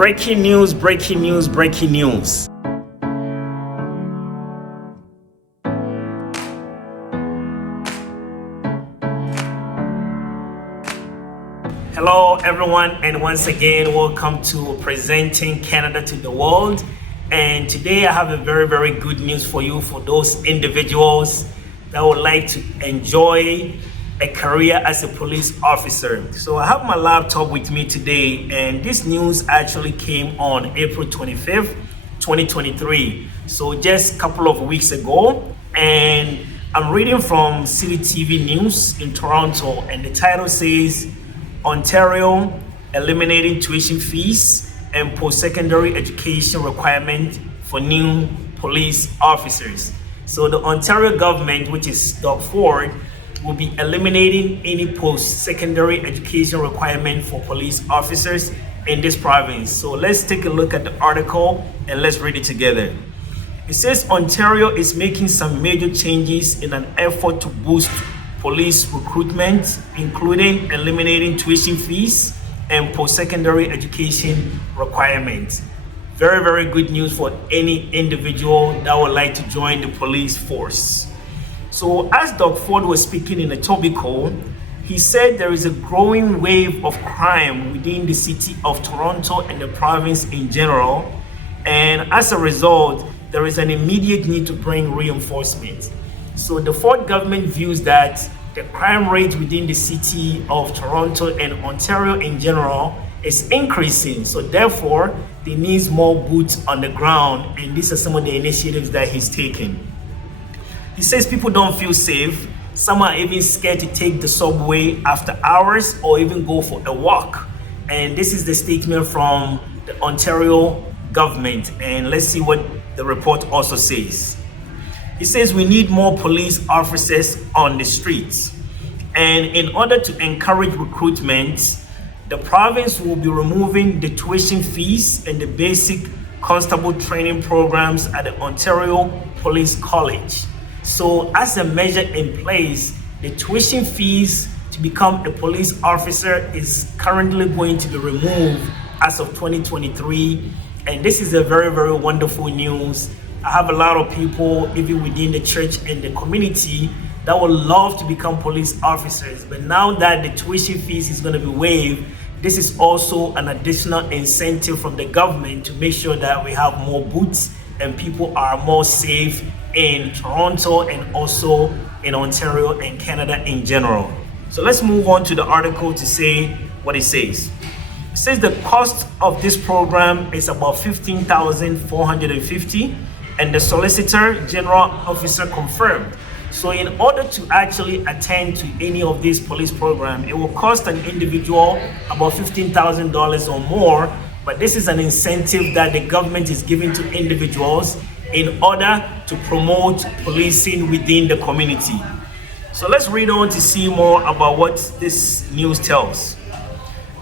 Breaking news, breaking news, breaking news. Hello everyone, and once again welcome to Presenting Canada to the World. And today I have a very good news for you, for those individuals that would like to enjoy a career as a police officer. So I have my laptop with me today, and this news actually came on April 25th, 2023. So just a couple of weeks ago, and I'm reading from City TV News in Toronto, and the title says, Ontario eliminating tuition fees and post-secondary education requirement for new police officers. So the Ontario government, which is Doug Ford, will be eliminating any post-secondary education requirement for police officers in this province. So let's take a look at the article and let's read it together. It says Ontario is making some major changes in an effort to boost police recruitment, including eliminating tuition fees and post-secondary education requirements. Very good news for any individual that would like to join the police force. So as Doug Ford was speaking in Etobicoke, he said there is a growing wave of crime within the city of Toronto and the province in general, and as a result, there is an immediate need to bring reinforcement. So the Ford government views that the crime rate within the city of Toronto and Ontario in general is increasing. So therefore, they need more boots on the ground, and these are some of the initiatives that he's taking. He says people don't feel safe. Some are even scared to take the subway after hours or even go for a walk. And this is the statement from the Ontario government. And let's see what the report also says. He says we need more police officers on the streets. And in order to encourage recruitment, the province will be removing the tuition fees and the basic constable training programs at the Ontario Police College. So as a measure in place, the tuition fees to become a police officer is currently going to be removed as of 2023. And this is a very wonderful news. I have a lot of people, even within the church and the community, that would love to become police officers. But now that the tuition fees is going to be waived, this is also an additional incentive from the government to make sure that we have more boots and people are more safe in Toronto and also in Ontario and Canada in general. So let's move on to the article to say what it says. It says the cost of this program is about $15,450, and the Solicitor General Officer confirmed. So in order to actually attend to any of these police programs, it will cost an individual about $15,000 or more, but this is an incentive that the government is giving to individuals in order to promote policing within the community. So let's read on to see more about what this news tells.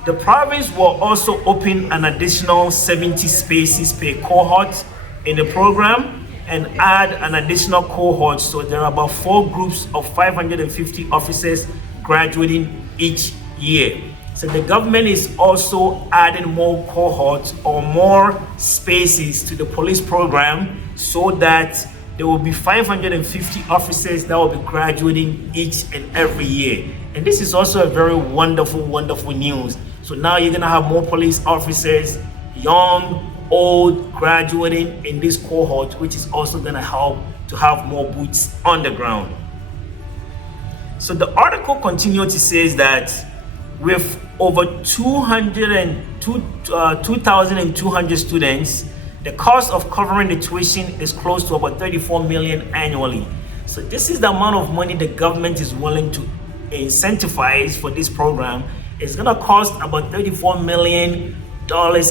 The province will also open an additional 70 spaces per cohort in the program and add an additional cohort. So there are about 4 groups of 550 officers graduating each year. So the government is also adding more cohorts or more spaces to the police program so that there will be 550 officers that will be graduating each and every year. And this is also a very wonderful news. So now you're gonna have more police officers, young, old, graduating in this cohort, which is also gonna help to have more boots on the ground. So the article continues to say that with over 2,200 students, the cost of covering the tuition is close to about $34 million annually. So this is the amount of money the government is willing to incentivize for this program. It's gonna cost about $34 million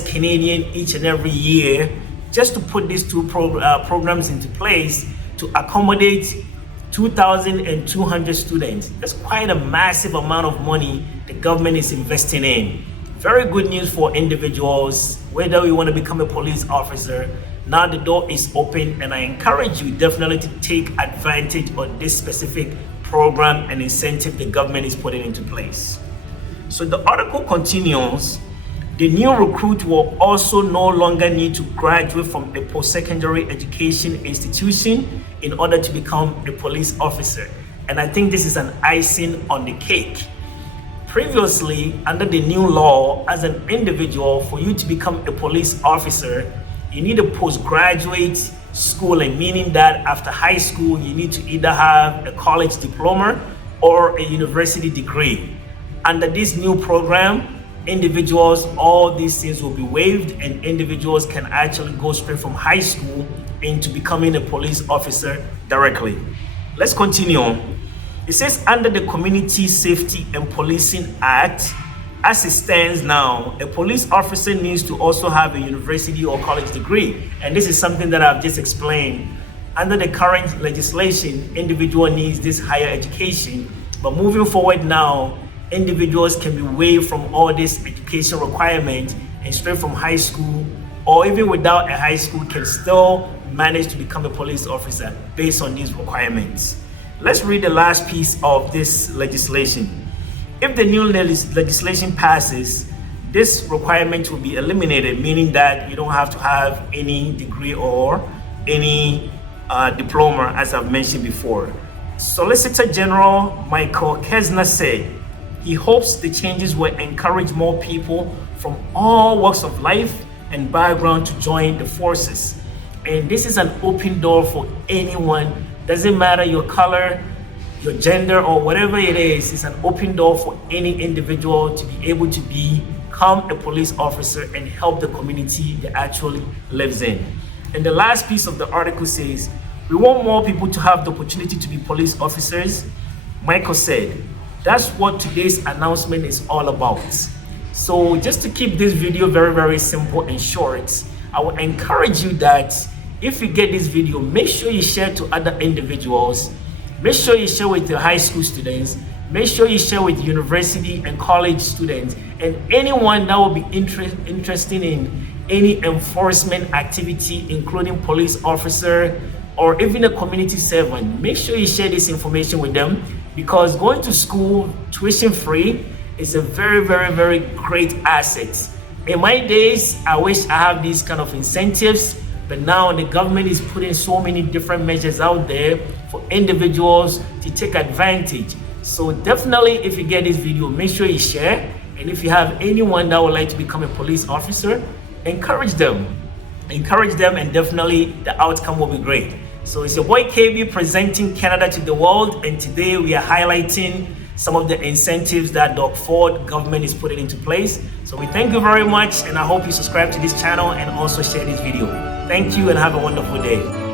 Canadian each and every year just to put these two programs into place to accommodate 2,200 students. That's quite a massive amount of money the government is investing in. Very good news for individuals, whether you want to become a police officer. Now the door is open, and I encourage you definitely to take advantage of this specific program and incentive the government is putting into place. So the article continues The new recruit will also no longer need to graduate from a post-secondary education institution in order to become a police officer. And I think this is an icing on the cake. Previously, under the new law, as an individual, for you to become a police officer, you need a postgraduate schooling, meaning that after high school, you need to either have a college diploma or a university degree. Under this new program, individuals, all these things will be waived, and individuals can actually go straight from high school into becoming a police officer directly. Let's continue on. It says under the Community Safety and Policing Act, as it stands now, a police officer needs to also have a university or college degree. And this is something that I've just explained. Under the current legislation, individual needs this higher education. But moving forward now, individuals can be waived from all this education requirement and straight from high school, or even without a high school, can still manage to become a police officer based on these requirements. Let's read the last piece of this legislation. If the new legislation passes, this requirement will be eliminated, meaning that you don't have to have any degree or any diploma, as I've mentioned before. Solicitor General Michael Kesner said he hopes the changes will encourage more people from all walks of life and background to join the forces. And this is an open door for anyone. Doesn't matter your color, your gender, or whatever it is. It's an open door for any individual to be able to become a police officer and help the community that actually lives in. And the last piece of the article says, we want more people to have the opportunity to be police officers. Michael said, that's what today's announcement is all about. So just to keep this video very, very simple and short, I would encourage you that if you get this video, make sure you share to other individuals. Make sure you share with your high school students. Make sure you share with university and college students and anyone that will be interested in any enforcement activity, including police officer or even a community servant. Make sure you share this information with them, because going to school tuition free is a very, very, very great asset. In my days, I wish I have these kind of incentives, but now the government is putting so many different measures out there for individuals to take advantage. So definitely, if you get this video, make sure you share. And if you have anyone that would like to become a police officer, encourage them. Encourage them, and definitely the outcome will be great. So it's your boy KB presenting Canada to the world, and today we are highlighting some of the incentives that the Ford government is putting into place. So we thank you very much, and I hope you subscribe to this channel and also share this video. Thank you and have a wonderful day.